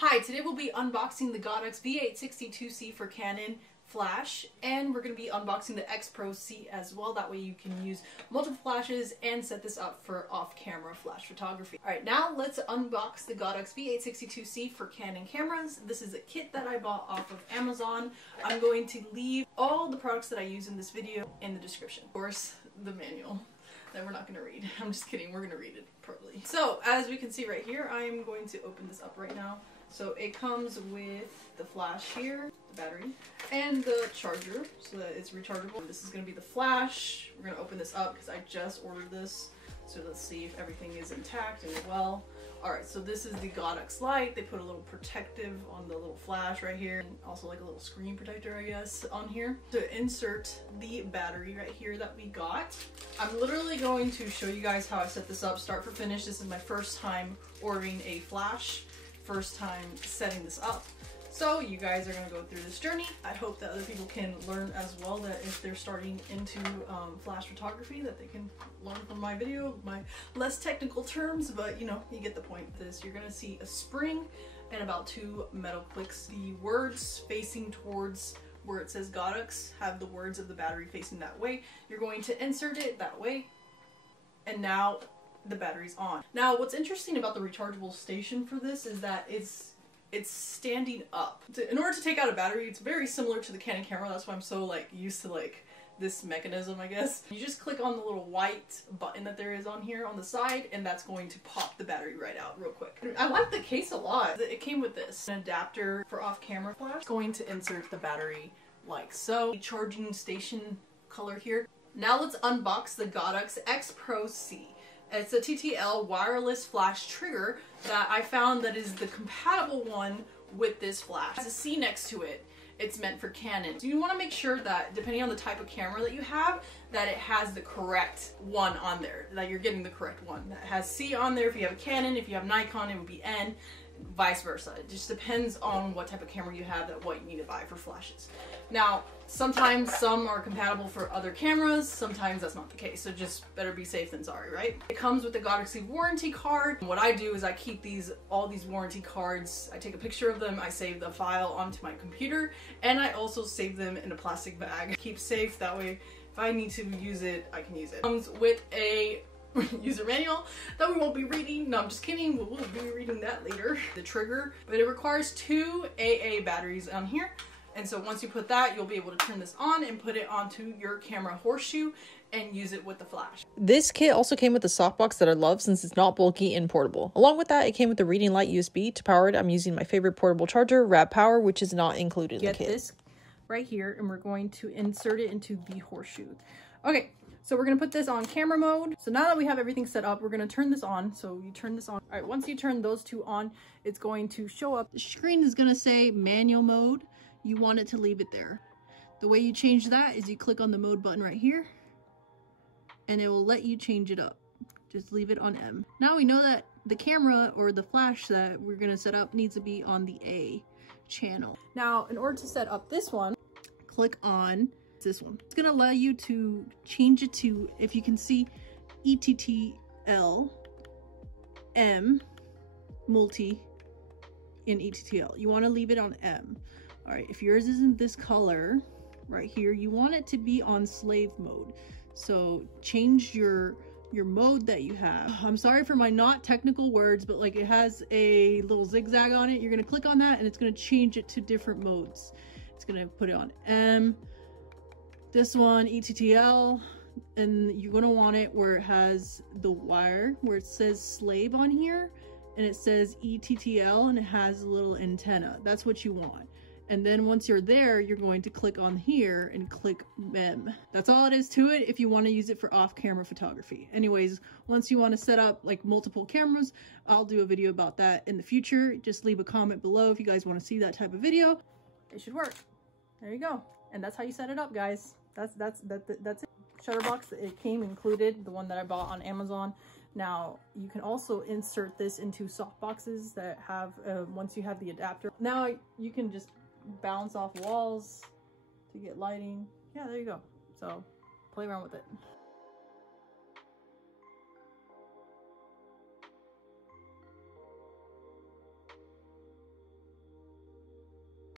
Hi, today we'll be unboxing the Godox V860II for Canon flash, and we're going to be unboxing the Xpro C as well. That way you can use multiple flashes and set this up for off-camera flash photography. Alright, now let's unbox the Godox V860II for Canon cameras. This is a kit that I bought off of Amazon. I'm going to leave all the products that I use in this video in the description. Of course, the manual that we're not going to read. I'm just kidding, we're going to read it probably. So, as we can see right here, I'm going to open this up right now. So it comes with the flash here, the battery, and the charger so that it's rechargeable. This is going to be the flash. We're going to open this up because I just ordered this. So let's see if everything is intact and well. Alright, so this is the Godox light. They put a little protective on the little flash right here, and also like a little screen protector, I guess, on here. To insert the battery right here that we got. I'm literally going to show you guys how I set this up start to finish. This is my first time ordering a flash. First time setting this up. So you guys are going to go through this journey. I hope that other people can learn as well, that if they're starting into flash photography, that they can learn from my video, my less technical terms, but you know, you get the point of this. You're going to see a spring and about 2 metal clicks. The words facing towards where it says Godox have the words of the battery facing that way. You're going to insert it that way, and now the battery's on. Now what's interesting about the rechargeable station for this is that it's standing up. In order to take out a battery, it's very similar to the Canon camera. That's why I'm so like used to like this mechanism, I guess. You just click on the little white button that there is on here on the side, and that's going to pop the battery right out real quick. I like the case a lot. It came with this, an adapter for off-camera flash. It's going to insert the battery like so. Charging station color here. Now let's unbox the Godox Xpro C. It's a TTL wireless flash trigger that I found that is the compatible one with this flash. It has a C next to it. It's meant for Canon. So you want to make sure that depending on the type of camera that you have, that it has the correct one on there, that you're getting the correct one. That has C on there if you have a Canon, if you have Nikon it would be N, vice versa. It just depends on what type of camera you have, that what you need to buy for flashes. Now, sometimes some are compatible for other cameras, sometimes that's not the case, so just better be safe than sorry, right? It comes with the Godox V warranty card. And what I do is I keep all these warranty cards, I take a picture of them, I save the file onto my computer, and I also save them in a plastic bag. Keep safe, that way if I need to use it, I can use it. It comes with a user manual that we won't be reading. No, I'm just kidding. We'll be reading that later. The trigger, but it requires 2 AA batteries on here. And so once you put that, you'll be able to turn this on and put it onto your camera horseshoe and use it with the flash. This kit also came with a softbox that I love since it's not bulky and portable. Along with that, it came with the reading light USB. To power it, I'm using my favorite portable charger, RAVPower, which is not included in the kit. Get this right here, and we're going to insert it into the horseshoe. Okay. So we're going to put this on camera mode. So now that we have everything set up, we're going to turn this on. So you turn this on. All right, once you turn those 2 on, it's going to show up. The screen is going to say manual mode. You want it to leave it there. The way you change that is you click on the mode button right here, and it will let you change it up. Just leave it on M. Now we know that the camera or the flash that we're going to set up needs to be on the A channel. Now, in order to set up this one, click on this one. It's gonna allow you to change it to, if you can see, ETTL, M, multi, and ETTL. You want to leave it on M. All right, if yours isn't this color right here, you want it to be on slave mode. So change your mode that you have. I'm sorry for my not technical words, but like it has a little zigzag on it. You're gonna click on that and it's gonna change it to different modes. It's gonna put it on M, this one, ETTL, and you're going to want it where it has the wire, where it says slave on here, and it says ETTL, and it has a little antenna. That's what you want. And then once you're there, you're going to click on here and click MEM. That's all it is to it if you want to use it for off-camera photography. Anyways, once you want to set up like multiple cameras, I'll do a video about that in the future. Just leave a comment below if you guys want to see that type of video. It should work. There you go. And that's how you set it up, guys. That's it. Shutter box, it came included, the one that I bought on Amazon. Now you can also insert this into soft boxes that have once you have the adapter. Now you can just bounce off walls to get lighting. Yeah, there you go. So play around with it.